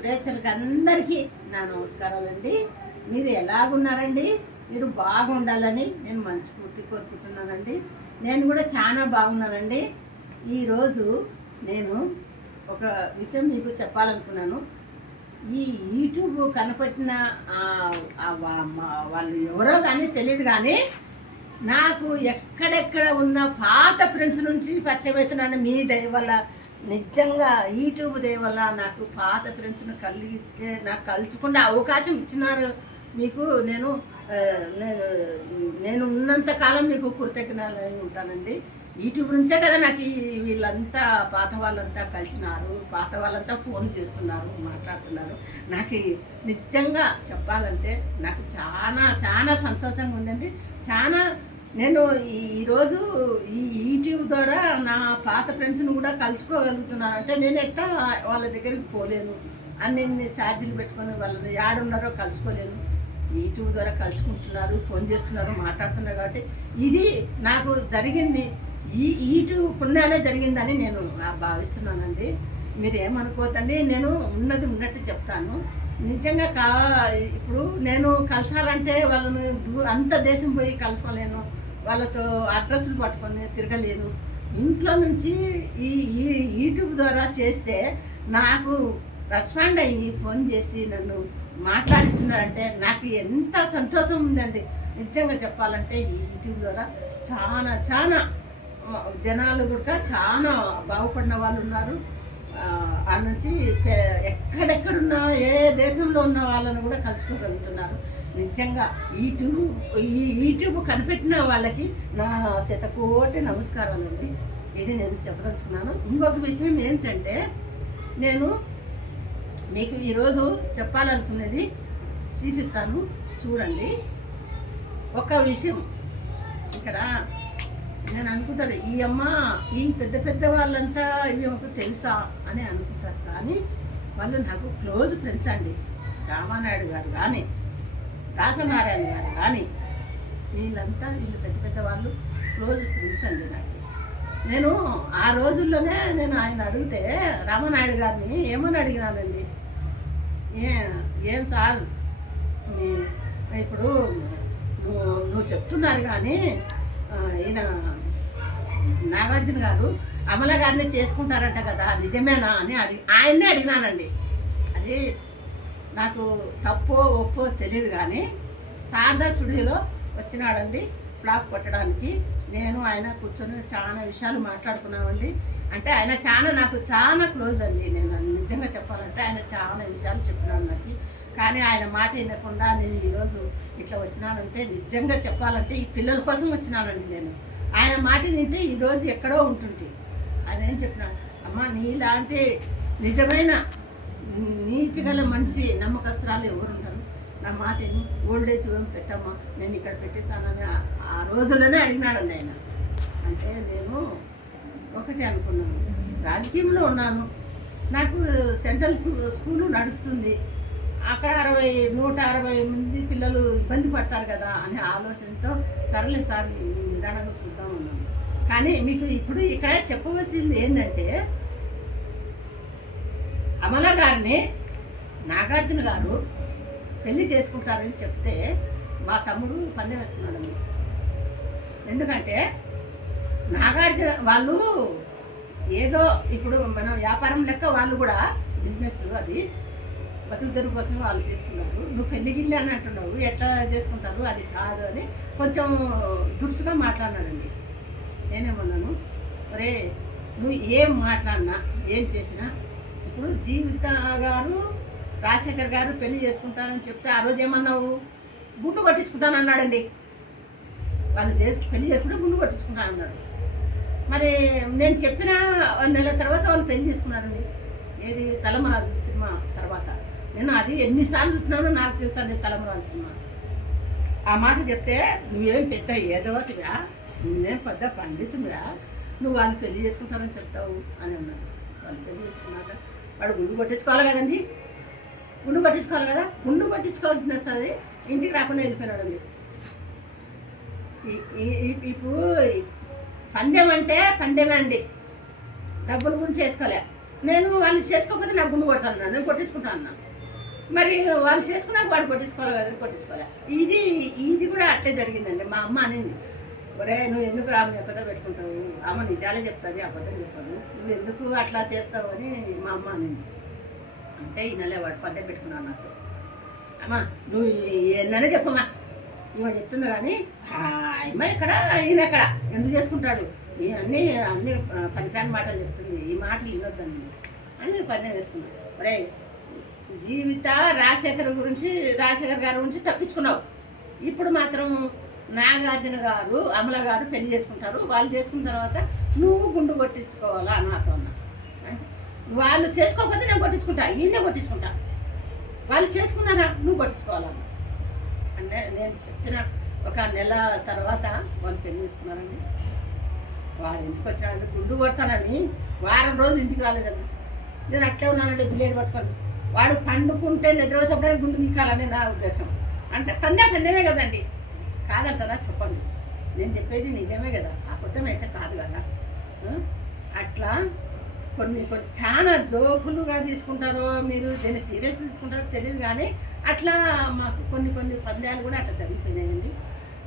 ప్రేక్షకులకి అందరికీ నా నమస్కారాలండి. మీరు ఎలాగున్నారండి? మీరు బాగుండాలని నేను మనస్ఫూర్తి కోరుకుంటున్నానండి. నేను కూడా చాలా బాగున్నానండి. ఈరోజు నేను ఒక విషయం మీకు చెప్పాలనుకున్నాను. ఈ యూట్యూబ్ కనపట్టిన వాళ్ళు ఎవరో కానీ తెలియదు, కానీ నాకు ఎక్కడెక్కడ ఉన్న పాత ఫ్రెండ్స్ నుంచి పరిచయం అవుతున్నాను మీ దయ వల్ల. నిజంగా యూట్యూబ్ దయ వల్ల నాకు పాత ఫ్రెండ్స్ను కలిగితే నాకు కలుసుకునే అవకాశం ఇచ్చినారు. మీకు నేను ఉన్నంత కాలం మీకు కృతజ్ఞతలై ఉంటానండి. యూట్యూబ్ నుంచే కదా నాకు వీళ్ళంతా పాత వాళ్ళంతా కలిసినారు, పాత వాళ్ళంతా ఫోన్ చేస్తున్నారు, మాట్లాడుతున్నారు. నాకు నిజంగా చెప్పాలంటే నాకు చాలా చాలా సంతోషంగా ఉందండి. చాలా నేను ఈరోజు ఈ యూట్యూబ్ ద్వారా నా పాత ఫ్రెండ్స్ని కూడా కలుసుకోగలుగుతున్నాను. అంటే నేను ఎట్టా వాళ్ళ దగ్గరికి పోలేను, అన్ని ఛార్జీలు పెట్టుకొని వాళ్ళని ఏడున్నారో కలుసుకోలేను. యూట్యూబ్ ద్వారా కలుసుకుంటున్నారు, ఫోన్ చేస్తున్నారు, మాట్లాడుతున్నారు. కాబట్టి ఇది నాకు జరిగింది ఈ యూట్యూబ్ పుణ్యానే జరిగిందని నేను భావిస్తున్నానండి. మీరు ఏమనుకోవద్దండి, నేను ఉన్నది ఉన్నట్టు చెప్తాను. నిజంగా ఇప్పుడు నేను కలసాలంటే వాళ్ళని అంత దేశం పోయి కలపలేను, వాళ్ళతో అడ్రస్లు పట్టుకొని తిరగలేను. ఇంట్లో నుంచి ఈ యూట్యూబ్ ద్వారా చేస్తే నాకు రెస్పాండ్ అయ్యి ఫోన్ చేసి నన్ను మాట్లాడిస్తున్నారంటే నాకు ఎంత సంతోషం ఉందండి. నిజంగా చెప్పాలంటే ఈ యూట్యూబ్ ద్వారా చాలా చాలా జనాలు కూడా చాలా బాగుపడిన వాళ్ళు ఉన్నారు. ఆ నుంచి ఎక్కడెక్కడున్న ఏ దేశంలో ఉన్న వాళ్ళని కూడా కలుసుకోగలుగుతున్నారు. నిజంగా యూట్యూబ్ కనిపెట్టిన వాళ్ళకి నా శతకోటి నమస్కారాలండి. ఇది నేను చెప్పదలుచుకున్నాను. ఇంకొక విషయం ఏంటంటే, నేను మీకు ఈరోజు చెప్పాలనుకున్నది చూపిస్తాను, చూడండి. ఒక విషయం ఇక్కడ నేను అనుకుంటాను, ఈ పెద్ద పెద్ద వాళ్ళంతా ఇవి ఒక తెలుసా అని అనుకుంటారు, కానీ వాళ్ళు నాకు క్లోజ్ ఫ్రెండ్స్ అండి. రామానాయుడు గారు కానీ, దాసనారాయణ గారు కానీ, వీళ్ళు పెద్ద పెద్ద వాళ్ళు క్లోజ్ ఫ్రెండ్స్ అండి నాకు. నేను ఆ రోజుల్లోనే నేను ఆయన అడిగితే రామానాయుడు గారిని ఏమని అడిగినానండి, ఏం సార్ ఇప్పుడు నువ్వు చెప్తున్నారు కానీ ఈయన నాగార్జున గారు అమల గారిని చేసుకుంటారంట కదా, నిజమేనా అని ఆయన్నే అడిగినానండి. అది నాకు తప్పో ఒప్పో తెలియదు, కానీ శారదా స్టూడియోలో వచ్చినాడండి ఫ్లాప్ కొట్టడానికి. నేను ఆయన కూర్చొని చాలా విషయాలు మాట్లాడుకున్నామండి. అంటే ఆయన నాకు చాలా క్లోజ్ అండి. నేను నిజంగా చెప్పాలంటే ఆయన చాలా విషయాలు చెప్పినాను నాకు. కానీ ఆయన మాట వినకుండా నేను ఈరోజు ఇట్లా వచ్చినానంటే, నిజంగా చెప్పాలంటే ఈ పిల్లల కోసం వచ్చినానండి. నేను ఆయన మాట వింటే ఈరోజు ఎక్కడో ఉంటుంటే. ఆయన ఏం చెప్పినాడు, అమ్మ నీలాంటి నిజమైన నీతి గల మనిషి నమ్మకస్తురాలు ఎవరుంటారు, నా మాట ఓల్డేజ్ హోమ్ పెట్టమ్మా, నేను ఇక్కడ పెట్టేశానని ఆ రోజుల్లోనే అడిగినాడండి ఆయన. అంటే నేను ఒకటి అనుకున్నాను, రాజకీయంలో ఉన్నాను, నాకు సెంట్రల్ స్కూలు నడుస్తుంది, అక్కడ 160 మంది పిల్లలు ఇబ్బంది పడతారు కదా అనే ఆలోచనతో సరేలే సార్ నిదానంగా చూద్దాం ఉన్నాను. కానీ మీకు ఇప్పుడు ఇక్కడ చెప్పవలసింది ఏంటంటే, అమల గారిని నాగార్జున గారు పెళ్లి చేసుకుంటారని చెప్తే మా తమ్ముడు పందెం వేసుకున్నాడు. ఎందుకంటే నాగార్జున వాళ్ళు ఏదో ఇప్పుడు మన వ్యాపారం లెక్క వాళ్ళు కూడా బిజినెస్, అది బతుకు తెరుగు కోసం వాళ్ళు చేస్తున్నారు. నువ్వు పెళ్లి గిల్లి అని అంటున్నావు, ఎట్లా చేసుకుంటారు, అది కాదు అని కొంచెం దురుసుగా మాట్లాడినాడండి. నేనేమన్నాను, ఒరే నువ్వు ఏం మాట్లాడినా ఏం చేసినా, ఇప్పుడు జీవిత గారు రాజశేఖర్ గారు పెళ్లి చేసుకుంటారని చెప్తే ఆ రోజు ఏమన్నావు, గుండు కొట్టించుకుంటాను అన్నాడండి. వాళ్ళు పెళ్లి చేసుకుంటే గుండు కొట్టించుకుంటాను అన్నాడు. మరి నేను చెప్పిన నెల తర్వాత వాళ్ళు పెళ్లి చేసుకున్నారండి. ఏది తలమరాలు సినిమా తర్వాత. నేను అది ఎన్నిసార్లు చూసినానో నాకు తెలుసు అండి, తలమరాలు సినిమా. ఆ మాట చెప్తే నువ్వేం పెద్ద ఏదోతివా, నువ్వేం పెద్ద పండితునివా, నువ్వు వాళ్ళు పెళ్లి చేసుకుంటారని చెప్తావు అని అన్నాడు. వాళ్ళు పెళ్లి చేసుకున్నాక వాడు గుండు కొట్టించుకోవాలి కదండి, గుండు కొట్టించుకోవాలి కదా, గుండు కొట్టించుకోవాల్సింది వస్తుంది, ఇంటికి రాకుండా వెళ్ళిపోయినాడండి. ఇప్పుడు పందెం అంటే పందెమే అండి, డబ్బుల గురించి వేసుకోలే. నేను వాళ్ళు చేసుకోకపోతే నాకు గుండు కొడతాను, నేను కొట్టించుకుంటాను అన్నా. మరి వాళ్ళు చేసుకున్నాక వాడు కొట్టించుకోవాలి కదా, కొట్టించుకోవాలి. ఇది ఇది కూడా అట్లే జరిగిందండి. మా అమ్మ అనేది, ఒరే నువ్వు ఎందుకు ఆమె ఎక్కదో పెట్టుకుంటావు, అమ్మ నిజాలే చెప్తుంది, అబద్ధం చెప్పదు, నువ్వు ఎందుకు అట్లా చేస్తావు అని మా అమ్మ అనేది. అంటే ఈ నెల వాడు పద్దే పెట్టుకున్నాను నాతో. అమ్మ నువ్వు ఏందనే చెప్పమ్మా, ఇవో చెప్తుంది కానీ అమ్మ ఎక్కడ ఈయన ఎక్కడ ఎందుకు చేసుకుంటాడు, అన్నీ అన్ని పనికిరాని మాటలు చెప్తుంది, ఈ మాటలు వినొద్దండి అని నేను పద్యం వేసుకున్నాను. ఒరే జీవిత రాజశేఖర్ గారి గురించి తప్పించుకున్నావు, ఇప్పుడు మాత్రం నాగార్జున గారు అమల గారు పెళ్లి చేసుకుంటారు, వాళ్ళు చేసుకున్న తర్వాత నువ్వు గుండు కొట్టించుకోవాలా నాతో అన్నా. అంటే వాళ్ళు చేసుకోకపోతే నేను కొట్టించుకుంటా, ఈయనే కొట్టించుకుంటా, వాళ్ళు చేసుకున్నారా నువ్వు కొట్టించుకోవాలన్నా. అంటే నేను చెప్పిన ఒక నెల తర్వాత వాళ్ళు పెళ్లి చేసుకున్నారండి. వాడు ఇంటికి వచ్చినాడంటే గుండు కొడతానని వారం రోజులు ఇంటికి రాలేదండి. నేను అట్లే ఉన్నానండి బిల్లేడు పట్టుకొని. వాడు పండుకుంటే నిద్రపోయేటప్పుడే గుండు గీకాలని నా ఉద్దేశం. అంటే పందెమే కదండి, కాదంటారా చెప్పండి, నేను చెప్పేది నిజమే కదా, అబద్ధం అయితే కాదు కదా. అట్లా కొన్ని చాలా జోకులుగా తీసుకుంటారో మీరు దీన్ని సీరియస్ తీసుకుంటారో తెలియదు కానీ అట్లా మాకు కొన్ని పందాలు కూడా అట్లా జరిగిపోయినాయండి.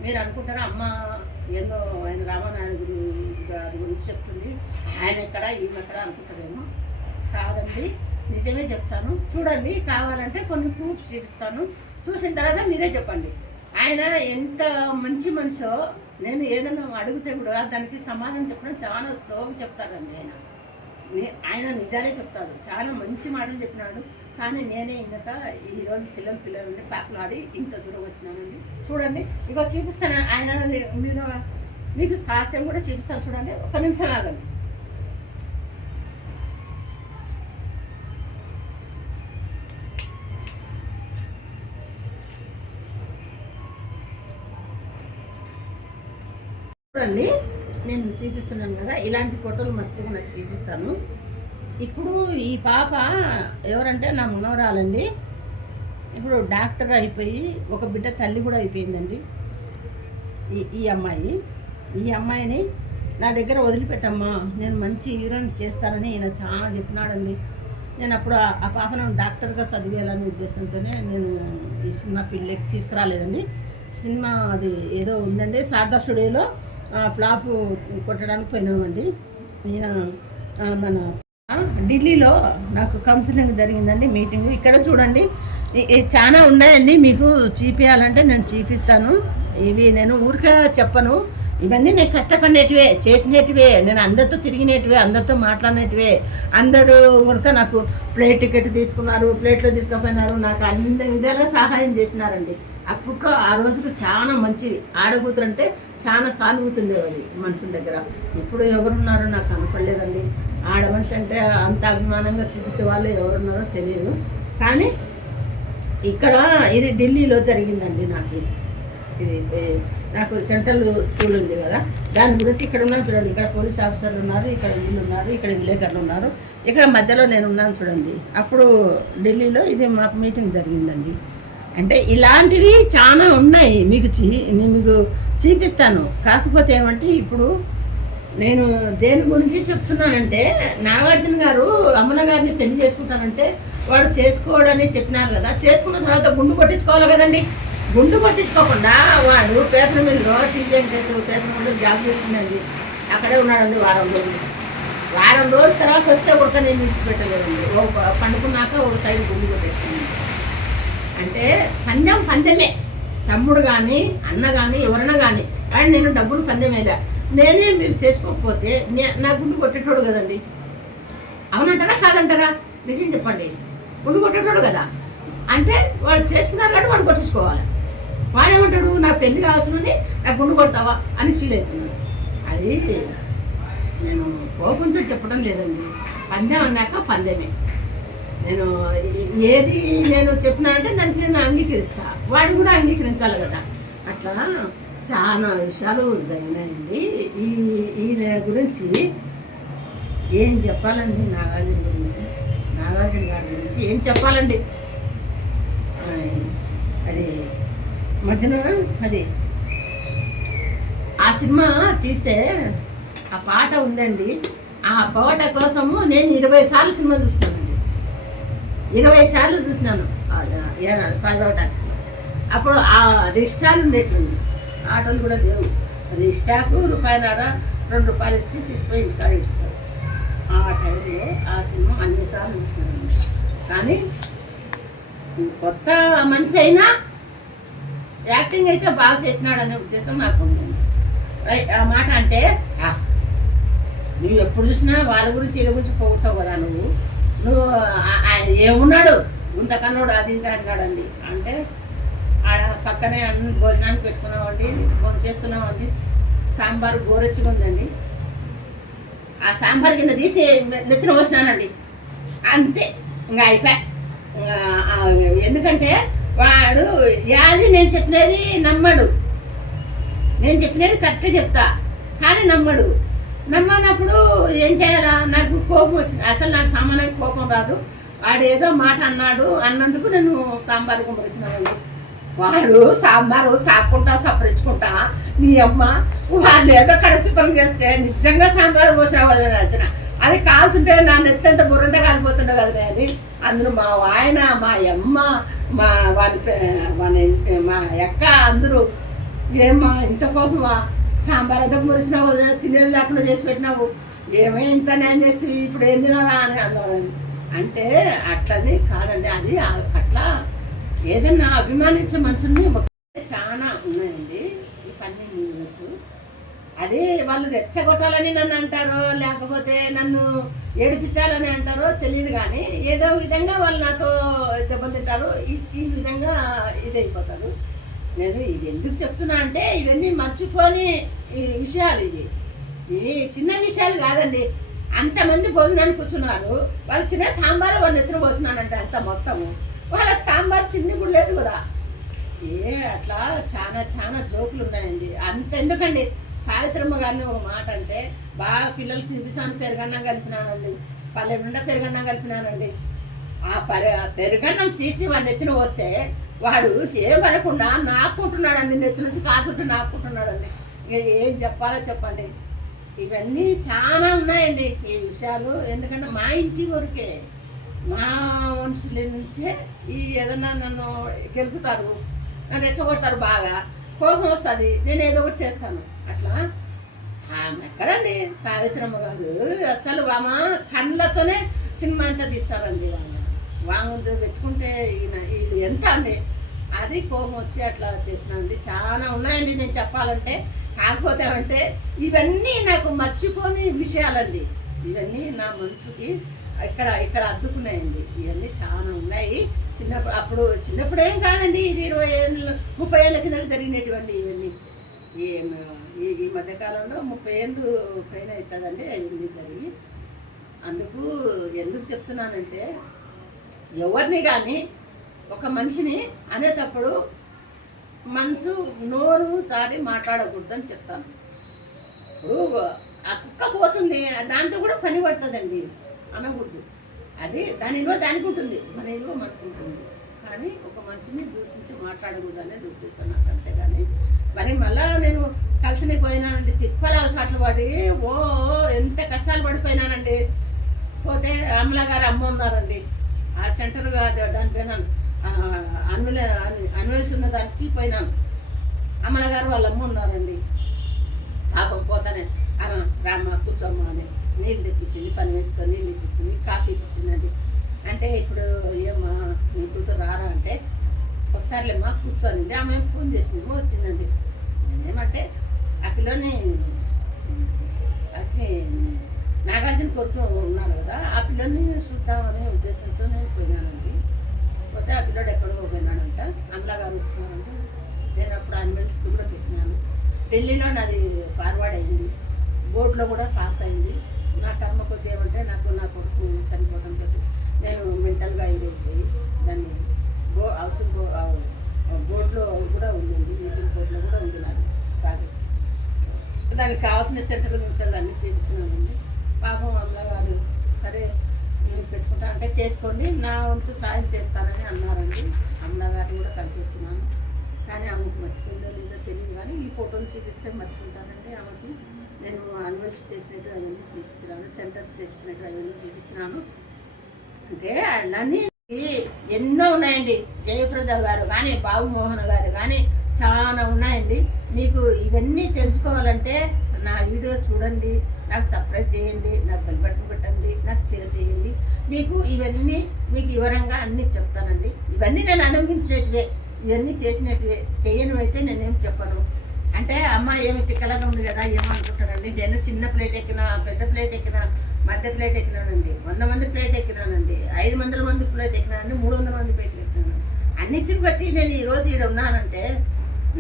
మీరు అనుకుంటారా అమ్మ ఏందో ఆయన రామానాయుడు గారి గురించి చెప్తుంది, ఆయన ఎక్కడ ఈమె ఎక్కడ అనుకుంటారేమో. కాదండి, నిజమే చెప్తాను, చూడండి, కావాలంటే కొన్ని ప్రూఫ్స్ చూపిస్తాను, చూసిన తర్వాత మీరే చెప్పండి. ఆయన ఎంత మంచి మనిషో, నేను ఏదైనా అడిగితే కూడా దానికి సమాధానం చెప్పడం చాలా స్లోగా చెప్తాడండి. ఆయన నిజాలే చెప్తాడు, చాలా మంచి మాటలు చెప్పినాడు. కానీ నేనే ఇందాక ఈరోజు పిల్లల్ని పాకులాడి ఇంత దూరం వచ్చినానండి. చూడండి, ఇగో చూపిస్తాను, ఆయన మీరు మీకు సాక్ష్యం కూడా చూపిస్తాను, చూడండి, ఒక్క నిమిషం ఆగండి. చూడండి, నేను చూపిస్తున్నాను కదా, ఇలాంటి ఫోటోలు మస్తుగా నాకు చూపిస్తాను. ఇప్పుడు ఈ పాప ఎవరంటే నా మనవరాలండి. ఇప్పుడు డాక్టర్ అయిపోయి ఒక బిడ్డ తల్లి కూడా అయిపోయిందండి. ఈ అమ్మాయిని నా దగ్గర వదిలిపెట్టమ్మా, నేను మంచి హీరోయిన్ చేస్తానని ఈయన చాలా చెప్పినాడండి. నేను అప్పుడు ఆ పాపను డాక్టర్గా చదివేయాలనే ఉద్దేశంతోనే నేను ఈ సినిమా ఫీల్డ్లోకి తీసుకురాలేదండి. సినిమా అది ఏదో ఉందండి, శారదా స్టూడియోలో ఫ్లాప్ కొట్టడానికి పోయినామండి. నేను మన ఢిల్లీలో నాకు కౌన్సిలింగ్ జరిగిందండి, మీటింగ్. ఇక్కడ చూడండి, చాలా ఉన్నాయండి, మీకు చూపించాలంటే నేను చూపిస్తాను. ఇవి నేను ఊరికే చెప్పను, ఇవన్నీ నేను కష్టపడినటివే, చేసినటివే, నేను అందరితో తిరిగినటివే, అందరితో మాట్లాడినటివే. అందరూ కనుక నాకు ప్లేట్ టికెట్ తీసుకున్నారు, ప్లేట్లో తీసుకుపోయినారు, నాకు అన్ని విధాలుగా సహాయం చేసినారండి. అప్పుడు ఆ రోజుకు చాలా మంచి ఆడకూతురు అంటే చాలా సానుభూతి ఉండేది మనుషుల దగ్గర. ఇప్పుడు ఎవరున్నారో నాకు కనపడలేదండి. ఆడ మనిషి అంటే అంత అభిమానంగా చూపించే వాళ్ళు ఎవరున్నారో తెలియదు. కానీ ఇక్కడ ఇది ఢిల్లీలో జరిగిందండి. నాకు సెంట్రల్ స్కూల్ ఉంది కదా, దాని గురించి ఇక్కడ ఉన్నాను చూడండి. ఇక్కడ పోలీస్ ఆఫీసర్లు ఉన్నారు, ఇక్కడ వీళ్ళు ఉన్నారు, ఇక్కడ విలేకరులు ఉన్నారు, ఇక్కడ మధ్యలో నేను ఉన్నాను చూడండి. అప్పుడు ఢిల్లీలో ఇది మాకు మీటింగ్ జరిగిందండి. అంటే ఇలాంటివి చాలా ఉన్నాయి, మీకు చూపిస్తాను. కాకపోతే ఏమంటే ఇప్పుడు నేను దేని గురించి చెప్తున్నానంటే, నాగార్జున గారు అమల గారిని పెళ్లి చేసుకుంటానంటే వాడు చేసుకోవడని చెప్పినారు కదా, చేసుకున్న తర్వాత గుండు కొట్టించుకోవాలి కదండి. గుండు కొట్టించుకోకుండా వాడు పేపర్ మిల్లో పేపర్ మిల్లో జాబ్ చేస్తున్నాడు, అక్కడే ఉన్నాడండి వారం రోజుల తర్వాత వస్తే ఉడక నేను విడిచిపెట్టలేదండి. పండుకున్నాక ఒక సైడ్ గుండు కొట్టేస్తున్నాను. అంటే పందెమే, తమ్ముడు కానీ అన్న కానీ ఎవరైనా కానీ వాడు నేను డబ్బులు పందెమేదా, నేనే మీరు చేసుకోకపోతే నా గుండు కొట్టేటోడు కదండి. అవునంటారా కాదంటారా? నిజం చెప్పండి, గుండు కొట్టేటోడు కదా. అంటే వాడు చేసుకున్నారు కాబట్టి వాడు కొట్టించుకోవాలి. వాడేమంటాడు, నాకు పెళ్లి కావాల్సిందని నాకు గుండు కొడతావా అని ఫీల్ అవుతున్నాడు. అది నేను కోపంతో చెప్పడం లేదండి, పందెం అన్నాక పందెమే. నేను ఏది నేను చెప్పినా అంటే దానికి నేను అంగీకరిస్తా, వాడు కూడా అంగీకరించాలి కదా. అట్లా చాలా విషయాలు జరిగినాయండి. ఈ గురించి ఏం చెప్పాలండి, నాగార్జున గారి గురించి ఏం చెప్పాలండి. అది మధ్యన అది ఆ సినిమా తీస్తే ఆ పాట ఉందండి, ఆ పాట కోసము నేను 20 సార్లు సినిమా చూసినానండి. 20 సార్లు చూసినాను సాయిబాబా టాకీస్లో. అప్పుడు ఆ రిక్షాలు ఉండేటువంటి, ఆటోలు కూడా లేవు. రిక్షాకు రూపాయన్నర 2 రూపాయలు ఇచ్చి తీసుకుపోయి ఇంటికాడ ఇస్తారు. ఆ టైంలో ఆ సినిమా అన్నిసార్లు చూసినాను. కానీ కొత్త మనిషి అయినా యాక్టింగ్ అయితే బాగా చేసినాడు అనే ఉద్దేశం నాకు ఉందండి. ఆ మాట అంటే నువ్వు ఎప్పుడు చూసినా వాళ్ళ గురించి వీళ్ళ గురించి పోగొడతావు కదా, నువ్వు ఏమున్నాడు గుంతకన్నాడు అది ఇది అన్నాడండి. అంటే ఆడ పక్కనే అన్ని భోజనాన్ని పెట్టుకున్నామండి, భోజనం చేస్తున్నామండి. సాంబార్ గోరెచ్చిగా ఉందండి. ఆ సాంబార్ గిన్నె తీసి నెత్తిన పోసినానండి. అంతే, ఇంకా అయిపోయా. ఎందుకంటే వాడు యాది నేను చెప్పినది నమ్మడు. నేను చెప్పినది కరెక్ట్గా చెప్తా, కానీ నమ్మనప్పుడు ఏం చేయాలా? నాకు కోపం వచ్చింది. అసలు నాకు సామాన్యంగా కోపం రాదు. వాడు ఏదో మాట అన్నందుకు నేను సాంబార్ గుమ్మరిసినానండి. వాడు సాంబారు తాక్కుంటా సపరించుకుంటా నీ అమ్మ వాళ్ళు ఏదో కరెక్ట్ పని చేస్తే నిజంగా సాంబార్ పోసినా వదిలేను అతను. అది కాల్చుంటే నా నెత్తంత బుర్రంతా కాలిపోతుండే కదలే అని అందులో మా ఆయన, మా అమ్మ, మా అక్క అందరూ ఏమ్మా ఇంత కోపమా, సాంబార్ అంతా మురిసినావు వదిలే, తినేది లేకుండా చేసి పెట్టినావు, ఏమై ఇంత న్యాయం చేస్తే ఇప్పుడు ఏం తినాలా అని అన్నారండి. అంటే అట్లని కాదండి, అది అట్లా ఏదన్నా అభిమానించే మనుషుల్ని చాలా ఉన్నాయండి ఈ పన్ని న్యూస్. అదే వాళ్ళు రెచ్చగొట్టాలని నన్ను అంటారో లేకపోతే నన్ను ఏడిపించాలని అంటారో తెలియదు, కానీ ఏదో విధంగా వాళ్ళు నాతో దెబ్బతింటారు, ఈ విధంగా ఇదైపోతారు. నేను ఇది ఎందుకు చెప్తున్నా అంటే ఇవన్నీ మర్చిపోని విషయాలు. ఇవి చిన్న విషయాలు కాదండి. అంతమంది భోజనానికి కూర్చున్నారు, వాళ్ళు తినే సాంబార్ వాళ్ళు ఎత్తున పోసినానంటే అంత మొత్తము వాళ్ళకి సాంబార్ తిండి కూడా లేదు కదా. అట్లా చాలా జోకులు ఉన్నాయండి. అంత ఎందుకండి, సావిత్రమ్మ గారిని ఒక మాట అంటే బాగా పిల్లలు తినిపిస్తాను పెరుగన్నం కలిపినానండి, పల్లె నుండి పెరుగన్నం కలిపినానండి. ఆ పెరుగన్నం తీసి వాడి నెత్తిన వస్తే వాడు ఏమనకుండా నాకుంటున్నాడండి, నెత్తి నుంచి కాకుంటూ నాకుంటున్నాడండి. ఇక ఏం చెప్పాలో చెప్పండి. ఇవన్నీ చాలా ఉన్నాయండి ఈ విషయాలు. ఎందుకంటే మా ఇంటి వరకే, మా మనుషుల నుంచే ఈ ఏదన్నా నన్ను గెలుపుతారు, నన్ను రెచ్చగొడతారు, బాగా కోపం వస్తుంది, నేను ఏదో ఒకటి చేస్తాను. అట్లా ఎక్కడండి సావిత్రమ్మ గారు అసలు ఆమె కళ్ళతోనే సినిమా అంతా తీస్తారండి. ముందు పెట్టుకుంటే ఇది ఎంత అండి, అది కోపం వచ్చి అట్లా చేసినండి. చాలా ఉన్నాయండి నేను చెప్పాలంటే. కాకపోతే అంటే ఇవన్నీ నాకు మర్చిపోని విషయాలండి. ఇవన్నీ నా మనసుకి ఇక్కడ అద్దుకున్నాయండి. ఇవన్నీ చాలా ఉన్నాయి. చిన్నప్పుడు ఏం కాదండి, ఇది 20 ఏళ్ళు 30 ఏళ్ళ కింద జరిగినటువంటి ఇవన్నీ. ఈ మధ్యకాలంలో 30 ఏళ్ళు పైన అవుతుందండి ఇవన్నీ జరిగి. ఎందుకు చెప్తున్నానంటే ఎవరిని కానీ ఒక మనిషిని అనేటప్పుడు మనసు నోరు చారి మాట్లాడకూడదని చెప్తాను. ఇప్పుడు ఆ కుక్క పోతుంది, దాంతో కూడా పని పడుతుందండి, అనకూడదు. అది దానిలో దానికి ఉంటుంది, మన ఇల్లు మనకు ఉంటుంది. కానీ ఒక మనిషిని దూషించి మాట్లాడకూడదు అనేది ఉద్దేశం నాకు. అంతేగాని మరి మళ్ళా నేను కలిసి పోయినానండి, తిప్పల సాట్లు పడి ఎంత కష్టాలు పడిపోయినానండి. పోతే అమలా గారు అమ్మ ఉన్నారండి, ఆ సెంటర్గా దానిపైన అన్వెల్స్ ఉన్న దానికి పోయినాను. అమ్మల గారు వాళ్ళ అమ్మ ఉన్నారండి. పాపం పోతానే రామ్మ కూర్చోమ్మ అని నీళ్ళు తెప్పించింది, పని వేసుకొని నీళ్ళు ఇప్పించింది, కాఫీ ఇప్పించిందండి. అంటే ఇప్పుడు ఏమ్మా నీ కూతురు రారా అంటే వస్తారులేమ్మా కూర్చోనింది. ఆమె ఫోన్ చేసిందేమో వచ్చిందండి. నేనేమంటే ఆ పిల్లని నాగార్జున కొడుకు ఉన్నాడు కదా, ఆ పిల్లని చూద్దామనే ఉద్దేశంతో నేను పోయినానండి. పోతే ఆ పిల్లడు ఎక్కడో పోయినాడంట. అమలా గారు వచ్చినారంటే నేను అప్పుడు అన్వెల్స్కి కూడా పెట్టినాను. ఢిల్లీలో నాది ఫార్వర్డ్ అయింది, బోర్డులో కూడా పాస్ అయింది. నా కర్మ కొద్ది ఏమంటే నా కొడుకు చనిపోవడంతో నేను మెంటల్గా ఇదైపోయి దాన్ని హౌసింగ్ బోర్డులో కూడా ఉందండి, మీటింగ్ బోర్డులో కూడా ఉంది నాది ప్రాజెక్ట్. దానికి కావాల్సిన సెంటర్ నుంచి అన్నీ చేయించినానండి. పాపం అమలా గారు సరే నేను పెట్టుకుంటా అంటే చేసుకోండి, నా వంతు సాయం చేస్తానని అన్నారండి. అమలా గారిని కూడా కలిసి వచ్చినాను. కానీ ఆమెకు మర్చిపోయిందో లేదో తెలియదు, కానీ ఈ ఫోటోలు చూపిస్తే మర్చిపోతానండి ఆమెకి. నేను అన్వెల్స్ చేసినట్టు అవన్నీ చూపించినాను, సెంటర్ చేపించినట్టు అవన్నీ చూపించినాను. అంటే నన్ను ఎన్నో ఉన్నాయండి. జయప్రద గారు కానీ, బాబు మోహన్ గారు కానీ చాలా ఉన్నాయండి. మీకు ఇవన్నీ తెలుసుకోవాలంటే నా వీడియో చూడండి, నాకు సబ్స్క్రైబ్ చేయండి, నాకు బెల్ బటన్ కొట్టండి, నాకు షేర్ చేయండి. మీకు ఇవన్నీ మీకు వివరంగా అన్నీ చెప్తానండి. ఇవన్నీ నేను అనుభవించినట్టువే, ఇవన్నీ చేసినట్టువే. చేయనివైతే నేనేం చెప్పను. అంటే అమ్మ ఏమి తిక్కలాగా ఉంది కదా ఏమనుకుంటానండి. నేను చిన్న ప్లేట్ ఎక్కినా, పెద్ద ప్లేట్ ఎక్కినా, మధ్య ప్లేట్ ఎక్కినానండి, 100 మంది ప్లేట్ ఎక్కినానండి, 500 మంది ప్లేట్ ఎక్కినానండి, 300 మంది ప్లేట్ ఎక్కినాను. అన్నిటికి వచ్చి నేను ఈరోజు ఇక్కడ ఉన్నానంటే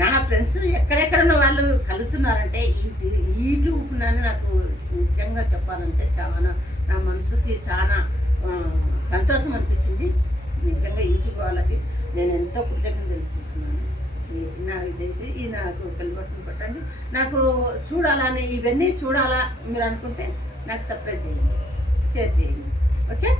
నా ఫ్రెండ్స్ ఎక్కడెక్కడ ఉన్న వాళ్ళు కలుస్తున్నారంటే ఈ యూట్యూబ్ నాకు నిజంగా చెప్పాలంటే చాలా నా మనసుకి చాలా సంతోషం అనిపించింది. నిజంగా యూట్యూబ్ వాళ్ళకి నేను ఎంతో కృతజ్ఞత తెలుపుకుంటున్నాను. నాకు చేసి నాకు బెల్ బటన్ కొట్టండి. నాకు చూడాలని ఇవన్నీ చూడాలా మీరు అనుకుంటే నాకు సబ్స్క్రైబ్ చేయండి, షేర్ చేయండి. ఓకే.